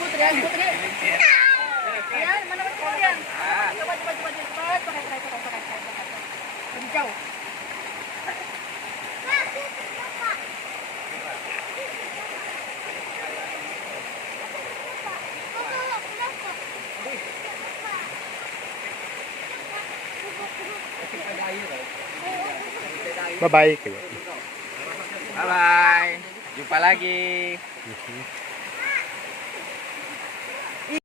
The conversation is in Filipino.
Putri, putri. Ayan, mana ba ito yan? Coba, coba, coba, coba. Pakai. Lebih jauh. Bye-bye. Bye-bye. Jumpa lagi.